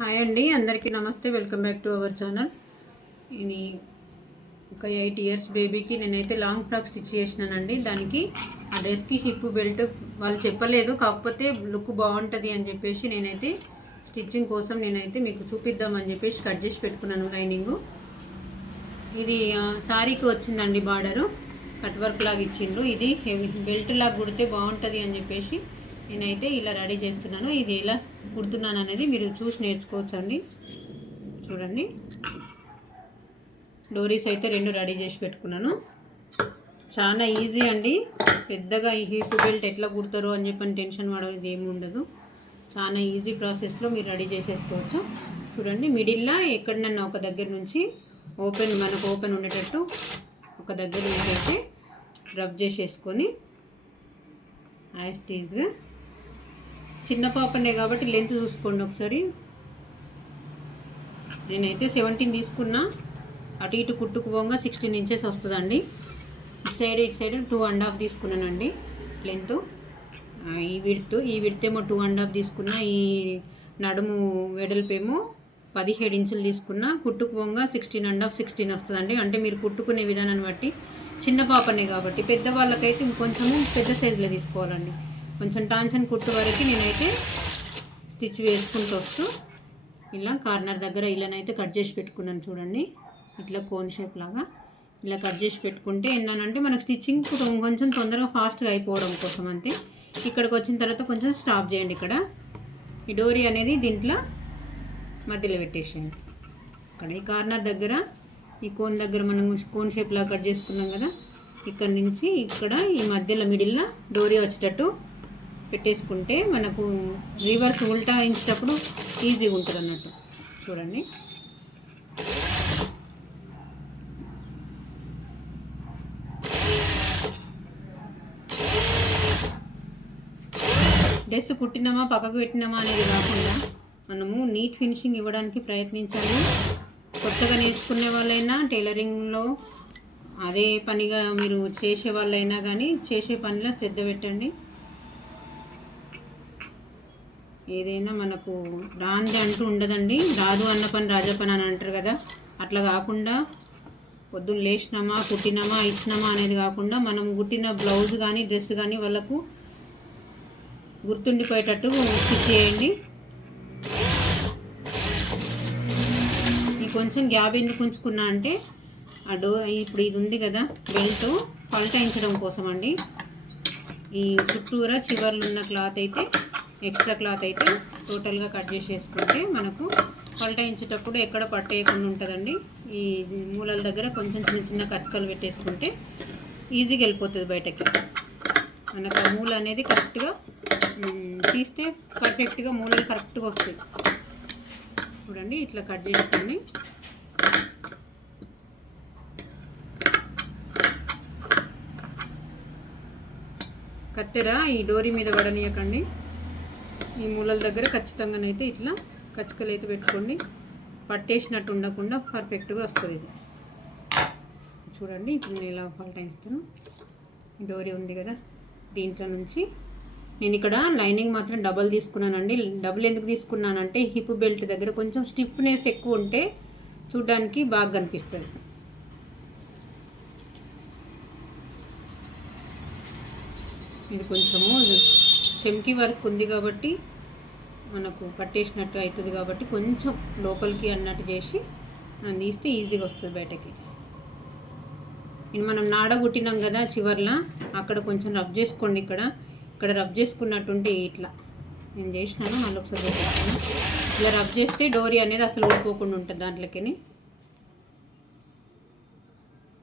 Hi అండి అందరికీ నమస్తే. Welcome back to our channel. ఇది ఒక ఎయిట్ ఇయర్స్ బేబీకి నేనైతే లాంగ్ ఫ్రాక్ స్టిచ్ చేసినానండి. దానికి ఆ డ్రెస్కి హిప్ బెల్ట్ వాళ్ళు చెప్పలేదు కాకపోతే లుక్ బాగుంటుంది అని చెప్పేసి నేనైతే స్టిచ్చింగ్ కోసం నేనైతే మీకు చూపిద్దామని చెప్పేసి కట్ చేసి పెట్టుకున్నాను లైనింగు. ఇది శారీకి సారీకి వచ్చిందండి బార్డరు. కట్ వర్క్ లాగా ఇచ్చిండ్రు. ఇది హెవీ బెల్ట్ లాగా కుడితే బాగుంటుంది అని చెప్పేసి నేనైతే ఇలా రెడీ చేస్తున్నాను. ఇది ఎలా కుడుతున్నాను అనేది మీరు చూసి నేర్చుకోవచ్చు అండి చూడండి. డోరీస్ అయితే రెండు రెడీ చేసి పెట్టుకున్నాను. చాలా ఈజీ అండి. పెద్దగా ఈ హీప్ బెల్ట్ ఎట్లా కుడతారో అని చెప్పని టెన్షన్ పడేది ఏమి ఉండదు. చాలా ఈజీ ప్రాసెస్లో మీరు రెడీ చేసేసుకోవచ్చు. చూడండి మిడిల్లో ఎక్కడన్నా ఒక దగ్గర నుంచి ఓపెన్ మనకు ఓపెన్ ఉండేటట్టు ఒక దగ్గర నుంచి అయితే రబ్ చేసేసుకొని యాస్టీజ్గా చిన్న పాపనే కాబట్టి లెంత్ చూసుకోండి ఒకసారి. నేనైతే సెవెంటీన్ తీసుకున్నా. అటు ఇటు కుట్టుకు పోగా సిక్స్టీన్ ఇంచెస్ వస్తుందండి. ఇటు సైడ్ ఇటు సైడ్ టూ అండ్ హాఫ్ తీసుకున్నానండి లెంత్. ఈ విడ్త్ ఈ విడ్త్ ఏమో టూ అండ్ హాఫ్ తీసుకున్నా. ఈ నడుము వెడల్పేమో పదిహేడు ఇంచులు తీసుకున్నా. కుట్టుకు పోగా సిక్స్టీన్ అండ్ హాఫ్ సిక్స్టీన్ వస్తుందండి. అంటే మీరు కుట్టుకునే విధానాన్ని బట్టి చిన్న పాపనే కాబట్టి పెద్దవాళ్ళకైతే ఇంకొంచెము పెద్ద సైజులో తీసుకోవాలండి. కొంచెం టాంచన్ కుట్టు వరకు నేనైతే స్టిచ్ వేసుకుంటూ వస్తూ ఇలా కార్నర్ దగ్గర ఇలానైతే కట్ చేసి పెట్టుకున్నాను చూడండి. ఇట్లా కోన్ షేప్ లాగా ఇలా కట్ చేసి పెట్టుకుంటే ఏంటంటే మనకు స్టిచ్చింగ్ కొంచెం తొందరగా ఫాస్ట్గా అయిపోవడం కోసం అంతే. ఇక్కడికి వచ్చిన తర్వాత కొంచెం స్టాప్ చేయండి ఇక్కడ. ఈ డోరీ అనేది దీంట్లో మధ్యలో పెట్టేసేయండి. ఇక్కడ ఈ కార్నర్ దగ్గర ఈ కోన్ దగ్గర మనం కోన్ షేప్ కట్ చేసుకున్నాం కదా ఇక్కడ నుంచి ఇక్కడ ఈ మధ్యలో మిడిల్లో డోరీ వచ్చేటట్టు పెట్టేసుకుంటే మనకు రివర్స్ ఉల్టాయించేటప్పుడు ఈజీగా ఉంటుంది అన్నట్టు. చూడండి. డ్రెస్ కుట్టినామా పక్కకు పెట్టినామా అనేది కాకుండా మనము నీట్ ఫినిషింగ్ ఇవ్వడానికి ప్రయత్నించాలి. కొత్తగా నేర్చుకునే వాళ్ళైనా టైలరింగ్లో అదే పనిగా మీరు చేసే వాళ్ళైనా కానీ చేసే పనిలో శ్రద్ధ పెట్టండి. ఏదైనా మనకు రాంది అంటూ ఉండదండి. రాదు అన్న పని రాజా పని అని అంటారు కదా. అట్లా కాకుండా పొద్దున్న లేచినామా కుట్టినామా ఇచ్చినామా అనేది కాకుండా మనం కుట్టిన బ్లౌజ్ కానీ డ్రెస్ కానీ వాళ్ళకు గుర్తుండిపోయేటట్టు స్టిచ్ చేయండి. ఈ కొంచెం గ్యాప్ ఎందుకు ఉంచుకున్నా అంటే ఆ డో ఇప్పుడు ఇది ఉంది కదా బెల్ట్ పల్టాయించడం కోసం అండి ఈ చుట్టూరా చివర్లు ఉన్న క్లాత్ అయితే ఎక్స్ట్రా క్లాత్ అయితే టోటల్గా కట్ చేసేసుకుంటే మనకు పల్టాయించేటప్పుడు ఎక్కడ పట్టేయకుండా ఉంటుందండి. ఈ మూలల దగ్గర కొంచెం చిన్న చిన్న కచ్చకలు పెట్టేసుకుంటే ఈజీగా వెళ్ళిపోతుంది బయటకి. మనకు ఆ మూల అనేది కరెక్ట్గా తీస్తే పర్ఫెక్ట్గా మూలలు కరెక్ట్గా వస్తాయి. చూడండి ఇట్లా కట్ చేసుకోండి కత్తెర ఈ డోరీ మీద పడనీయకండి. ఈ మూలల దగ్గర ఖచ్చితంగానైతే ఇట్లా కచ్చకలు అయితే పెట్టుకోండి. పట్టేసినట్టు ఉండకుండా పర్ఫెక్ట్గా వస్తుంది ఇది. చూడండి ఇప్పుడు నేను ఇలా పల్టాయిస్తాను డోరీ ఉంది కదా దీంట్లో నుంచి. నేను ఇక్కడ లైనింగ్ మాత్రం డబల్ తీసుకున్నానండి. డబుల్ ఎందుకు తీసుకున్నానంటే హిప్ బెల్ట్ దగ్గర కొంచెం స్టిఫ్నెస్ ఎక్కువ ఉంటే చూడడానికి బాగా కనిపిస్తుంది. ఇది కొంచెము చెమ్కి వర్క్ ఉంది కాబట్టి మనకు పట్టేసినట్టు అవుతుంది కాబట్టి కొంచెం లోపలికి అన్నట్టు చేసి మనం తీస్తే ఈజీగా వస్తుంది బయటకి. ఇది మనం నాడ కుట్టినాం కదా చివర్లో అక్కడ కొంచెం రబ్ చేసుకోండి ఇక్కడ. ఇక్కడ రబ్ చేసుకున్నట్టుంటే ఇట్లా. నేను చేసినాను మళ్ళీ ఒకసారి ఇలా ఇట్లా రబ్ చేస్తే డోరీ అనేది అసలు ఊడిపోకుండా ఉంటుంది దాంట్లోకి.